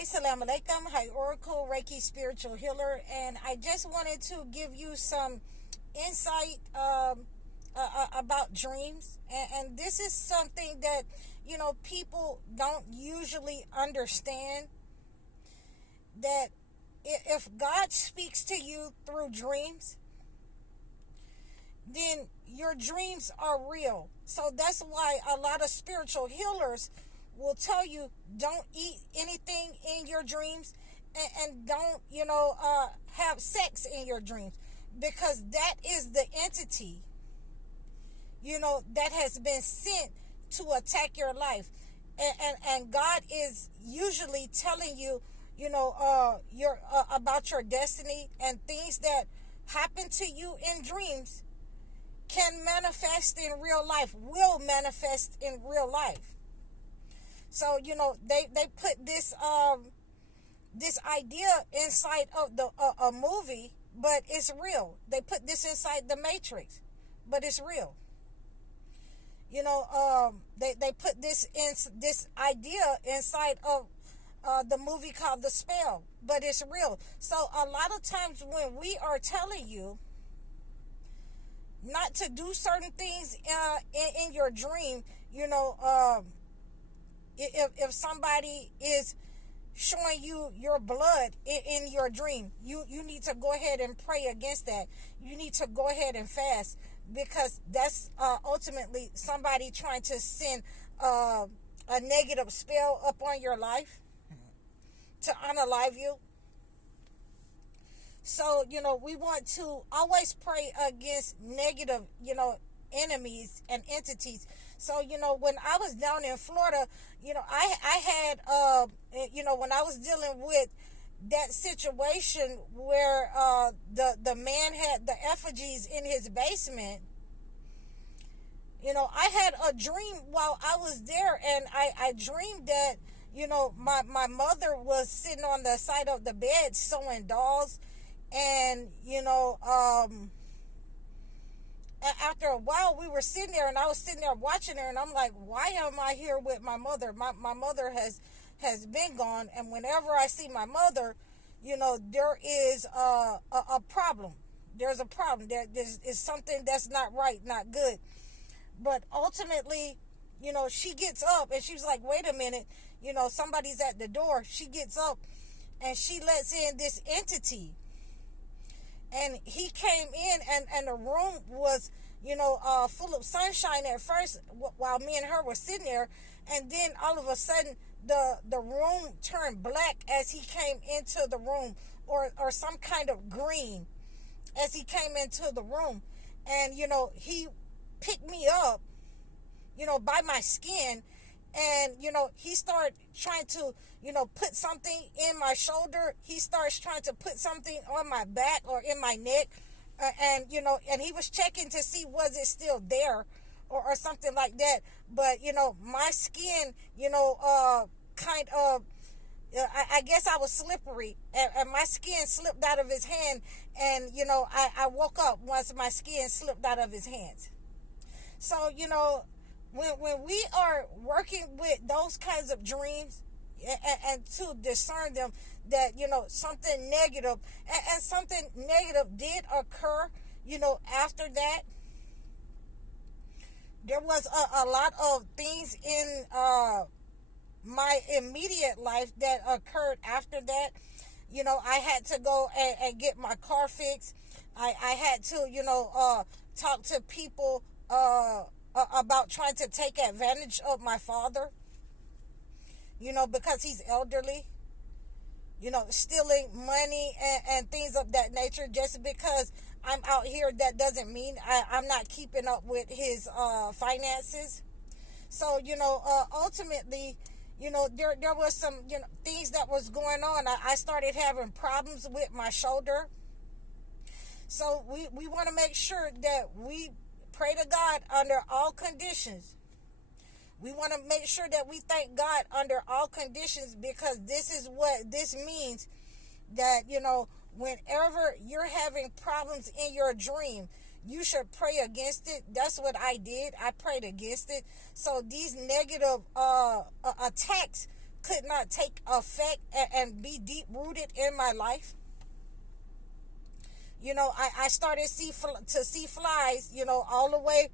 Hi, Salam Alaikum. Hi, Oracle, Reiki Spiritual Healer. And I just wanted to give you some insight about dreams. And this is something that, people don't usually understand. That if God speaks to you through dreams, then your dreams are real. So that's why a lot of spiritual healers will tell you don't eat anything in your dreams, and don't have sex in your dreams, because that is the entity that has been sent to attack your life. And God is usually telling you your about your destiny, and things that happen to you in dreams can manifest in real life, will manifest in real life. So they put this idea inside of the a movie, but it's real. They put this inside the Matrix, but it's real. They put this idea inside of the movie called The Spell, but it's real. So a lot of times when we are telling you not to do certain things in your dream, if somebody is showing you your blood in your dream, you need to go ahead and pray against that. You need to go ahead and fast, because that's ultimately somebody trying to send a negative spell upon your life to unalive you. So, we want to always pray against negative, enemies and entities. So, when I was down in Florida, I had, when I was dealing with that situation where the man had the effigies in his basement, I had a dream while I was there, and I dreamed that, my mother was sitting on the side of the bed sewing dolls. And after a while we were sitting there, and I was sitting there watching her, and I'm like, why am I here with my mother? My mother has been gone, and whenever I see my mother, there is a problem. There's a problem. There is something that's not right, not good. But ultimately, she gets up and she's like, wait a minute, somebody's at the door. She gets up and she lets in this entity. And he came in, and the room was, full of sunshine at first, while me and her were sitting there. And then all of a sudden, the room turned black as he came into the room, or some kind of green as he came into the room. And, he picked me up, by my skin. And, he started trying to, put something in my shoulder. He starts trying to put something on my back or in my neck. And he was checking to see, was it still there, or something like that. But, my skin, kind of, I guess I was slippery, and my skin slipped out of his hand. And, I woke up once my skin slipped out of his hands. So, when we are working with those kinds of dreams, and to discern them, that something negative, and something negative did occur after that. There was a lot of things in my immediate life that occurred after that. I had to go and get my car fixed. I had to talk to people about trying to take advantage of my father, because he's elderly, stealing money and things of that nature. Just because I'm out here, that doesn't mean I'm not keeping up with his finances. So, ultimately, there was some, things that was going on. I started having problems with my shoulder. So we want to make sure that we pray to God under all conditions. We want to make sure that we thank God under all conditions, because this is what this means, that, whenever you're having problems in your dream, you should pray against it. That's what I did. I prayed against it. So these negative attacks could not take effect and be deep rooted in my life. I started to see flies, all the way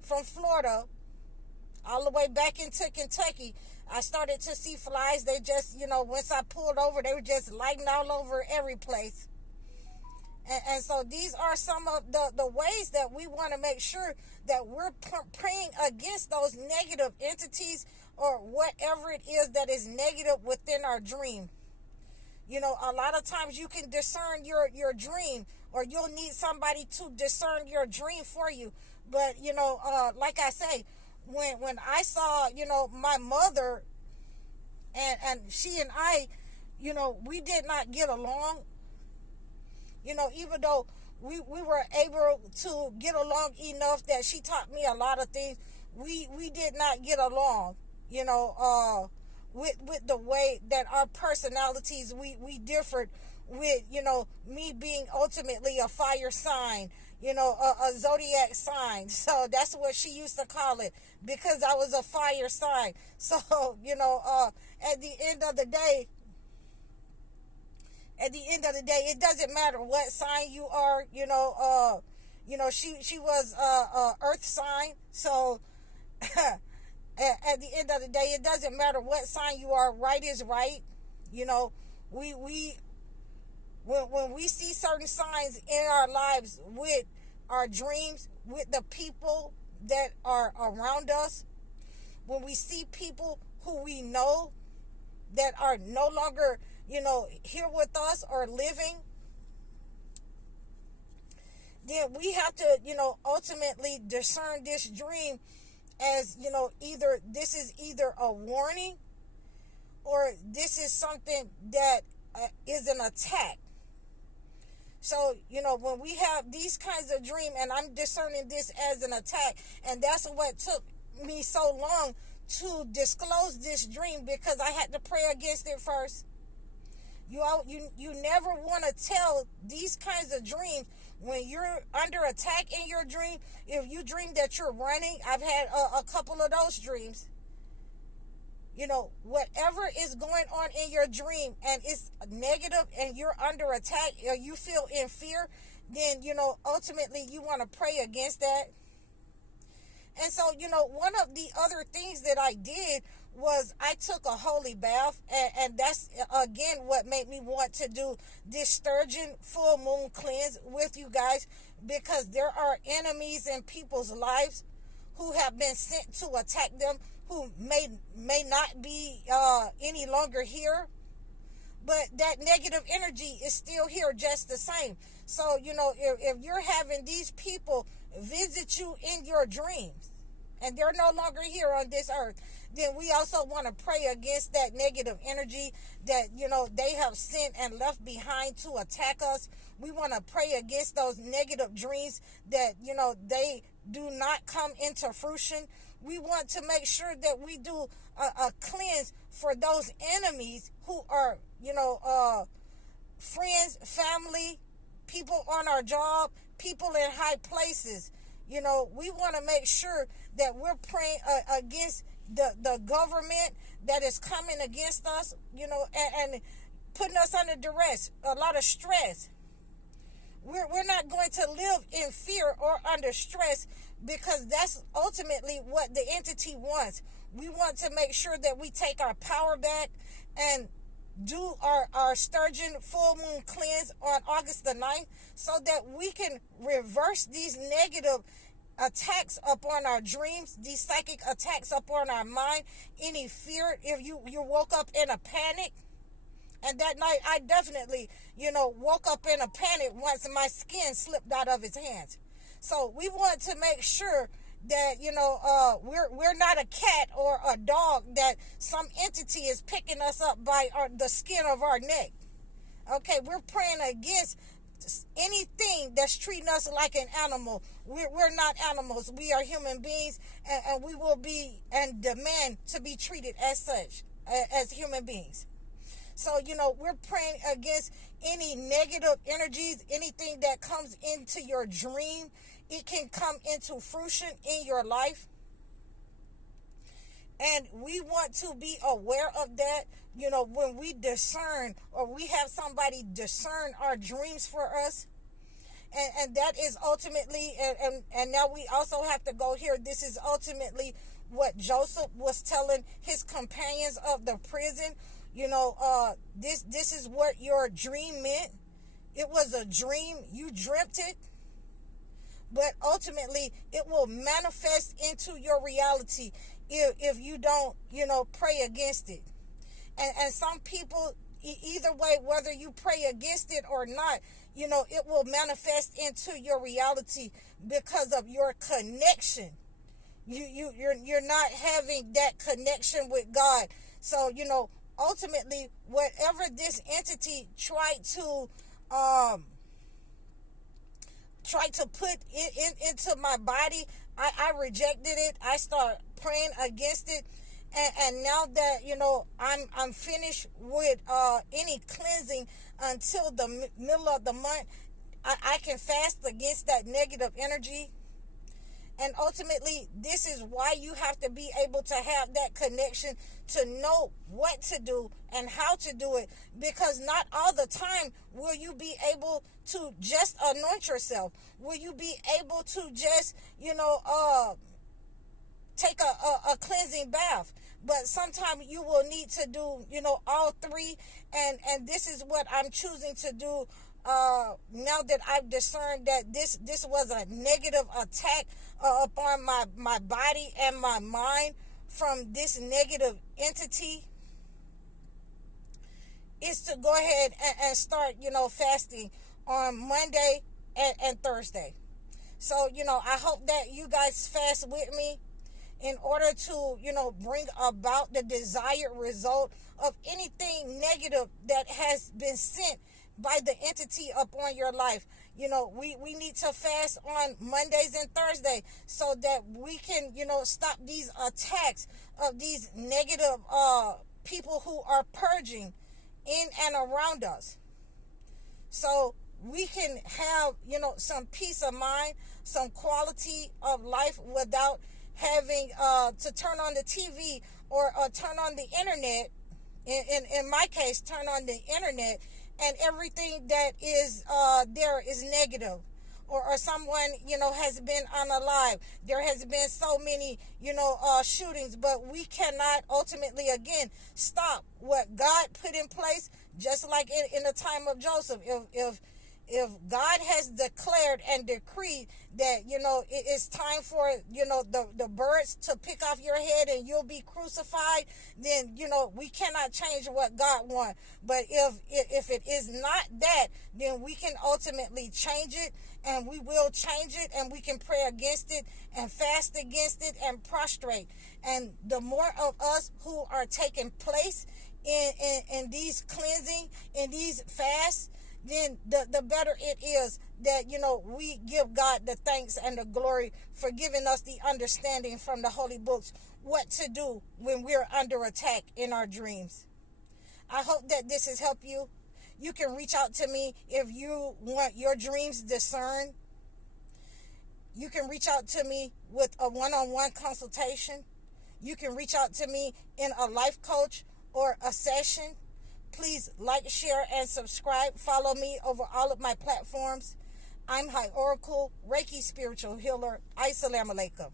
from Florida, all the way back into Kentucky. I started to see flies. They just, once I pulled over, they were just lighting all over every place. And so these are some of the ways that we want to make sure that we're praying against those negative entities or whatever it is that is negative within our dream. A lot of times you can discern your dream, or you'll need somebody to discern your dream for you. But, like I say, when I saw, my mother and she and I, we did not get along. Even though we were able to get along enough that she taught me a lot of things, we did not get along, with the way that our personalities, we differed, with, me being ultimately a fire sign, a zodiac sign. So that's what she used to call it, because I was a fire sign. So, at the end of the day, it doesn't matter what sign you are. She was earth sign. So at the end of the day, it doesn't matter what sign you are. Right is right. When we see certain signs in our lives, with our dreams, with the people that are around us, when we see people who we know that are no longer, here with us or living, then we have to, ultimately discern this dream as, this is either a warning, or this is something that is an attack. So, when we have these kinds of dream, and I'm discerning this as an attack, and that's what took me so long to disclose this dream, because I had to pray against it first. You never want to tell these kinds of dreams when you're under attack in your dream. If you dream that you're running, I've had a couple of those dreams. Whatever is going on in your dream and it's negative and you're under attack, or you feel in fear, then, ultimately you want to pray against that. And so, one of the other things that I did was I took a holy bath, and that's, again, what made me want to do this sturgeon full moon cleanse with you guys, because there are enemies in people's lives who have been sent to attack them, who may not be any longer here, but that negative energy is still here just the same. So, if you're having these people visit you in your dreams, and they're no longer here on this earth, then we also want to pray against that negative energy that, they have sent and left behind to attack us. We want to pray against those negative dreams that, they do not come into fruition. We want to make sure that we do a cleanse for those enemies who are, friends, family, people on our job, people in high places. We want to make sure that we're praying against the government that is coming against us, and putting us under duress, a lot of stress. We're not going to live in fear or under stress, because that's ultimately what the entity wants. We want to make sure that we take our power back and do our sturgeon full moon cleanse on August the 9th, so that we can reverse these negative attacks upon our dreams, these psychic attacks upon our mind, any fear. If you woke up in a panic, and that night I definitely, woke up in a panic once my skin slipped out of his hands. So we want to make sure that, we're not a cat or a dog that some entity is picking us up by the skin of our neck. Okay, we're praying against anything that's treating us like an animal. We're not animals. We are human beings, and we will be and demand to be treated as such, as human beings. So, we're praying against any negative energies, anything that comes into your dream. It can come into fruition in your life. And we want to be aware of that, when we discern, or we have somebody discern our dreams for us. And that is ultimately, and now we also have to go here. This is ultimately what Joseph was telling his companions of the prison. This is what your dream meant. It was a dream. You dreamt it. But ultimately, it will manifest into your reality if you don't, pray against it. And some people, either way, whether you pray against it or not, it will manifest into your reality because of your connection. You're not having that connection with God. So, ultimately, whatever this entity tried to put into my body, I rejected it. I started praying against it. And now that, I'm finished with any cleansing until the middle of the month, I can fast against that negative energy. And ultimately, this is why you have to be able to have that connection to know what to do and how to do it. Because not all the time will you be able to just anoint yourself. Will you be able to just, take a cleansing bath? But sometimes you will need to do, all three. And this is what I'm choosing to do now that I've discerned that this was a negative attack upon my body and my mind from this negative entity, is to go ahead and start, fasting on Monday and Thursday. So, I hope that you guys fast with me in order to, bring about the desired result of anything negative that has been sent by the entity upon your life. We need to fast on Mondays and Thursdays so that we can, stop these attacks of these negative people who are purging in and around us. So we can have, some peace of mind, some quality of life without having to turn on the TV or turn on the internet. In my case, turn on the internet and everything that is there is negative, or someone has been unalive. There has been so many shootings, but we cannot ultimately again stop what God put in place. Just like in the time of Joseph, if God has declared and decreed that, it's time for, the birds to pick off your head and you'll be crucified, then, we cannot change what God wants. But if it is not that, then we can ultimately change it, and we will change it, and we can pray against it and fast against it and prostrate. And the more of us who are taking place in these cleansing, in these fasts, then the better it is that, we give God the thanks and the glory for giving us the understanding from the holy books what to do when we're under attack in our dreams. I hope that this has helped you. You can reach out to me if you want your dreams discerned. You can reach out to me with a one-on-one consultation. You can reach out to me in a life coach or a session. Please like, share, and subscribe. Follow me over all of my platforms. I'm High Oracle, Reiki Spiritual Healer. Assalamu alaikum.